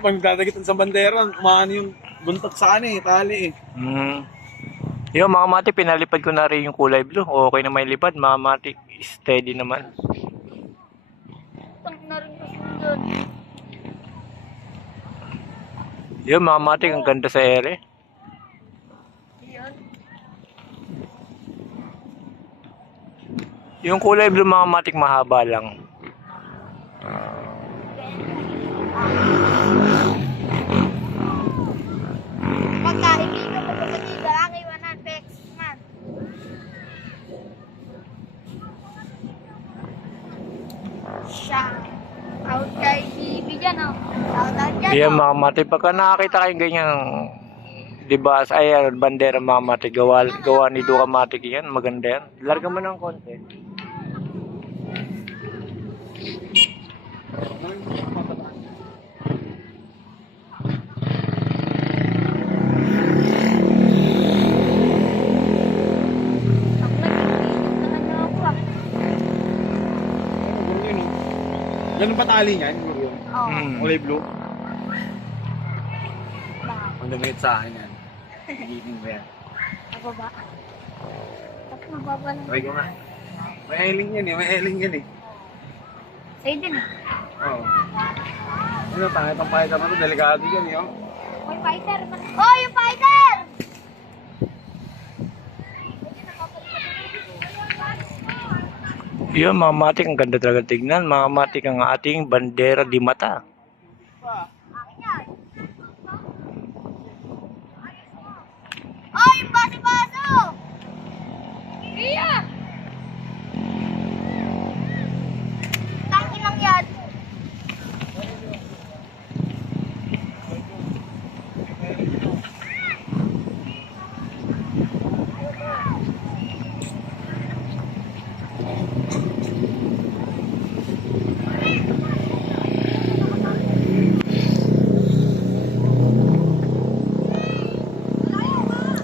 pag dadagitan sa bandera, umaano yung buntot sa ano eh, tali eh. Hmm. Yun mga mati, pinalipad ko na rin yung kulay blue. Okay na may lipad, mga mati. Steady naman. Yun mga mati, ang ganda sa ere. Yan. Yung kulay blue mga matik mahaba lang. Yan oh. mga mati, pagka nakakita kayong ganyan, di ba, ay bandera mga mati, gawa, gawa ni Duka Matik yan, maganda yan. Larga mo ng konti. Ako nag-iinit naman ako, ah. Ganun yun eh. Ganun pa tali niyan. Oh, Hmm. Kulay blue. Ang damit sa akin yan. Nagiging ba yan? Ako ba? Tapos mababa lang. Try ko nga. May eling yan eh, may eling yan eh. Sa'yo din, ah. Oo. Ano, tangit ang pahit naman ito, delikado yan eh. Oh. Yung fighter! Oh, yung fighter! Yun mga matik, ang ganda talaga tignan. Mga matik ang ating bandera di mata. Akin yan. Oh, yung baso-baso! Iya! Tangin lang yan.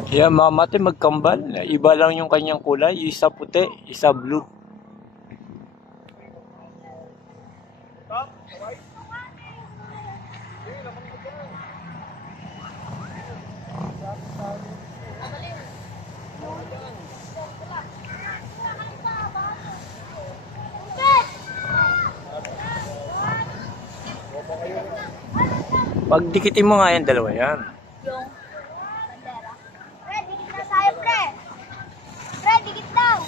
Mga matik, magkambal. Iba lang yung kanyang kulay. Isa puti, isa blue. Pagdikitin mo nga yan, dalawa yan. Yung bandera. Pre, dikit na sa'yo, pre! Pre, dikit daw!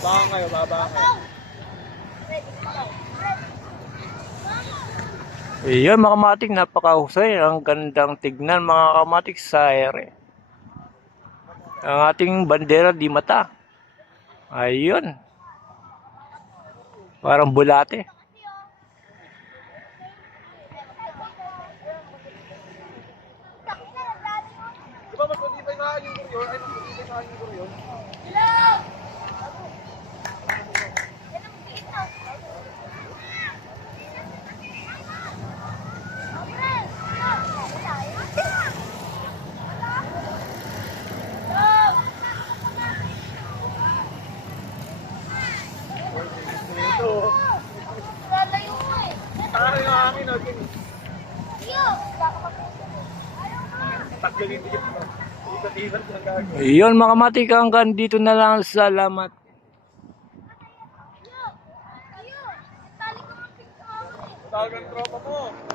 Babangan kayo, babangan kayo. Iyan mga kamatik, napakahusay. Ang gandang tignan mga kamatik sa ere. Ang ating bandera di mata. Ayun. Parang bulate. Di ba mas matibay sa akin yung guryo? Ay, mas matibay sa akin yung guryo? Ito. Lalayo mo eh. Tara yung akin, oh. King. Yo! Tatlo yung dikit mo. Iyon mga kamatik, hanggang dito na lang. Salamat. Yo! Yo! Tali ko ang pink ako. Tawag ang tropa mo.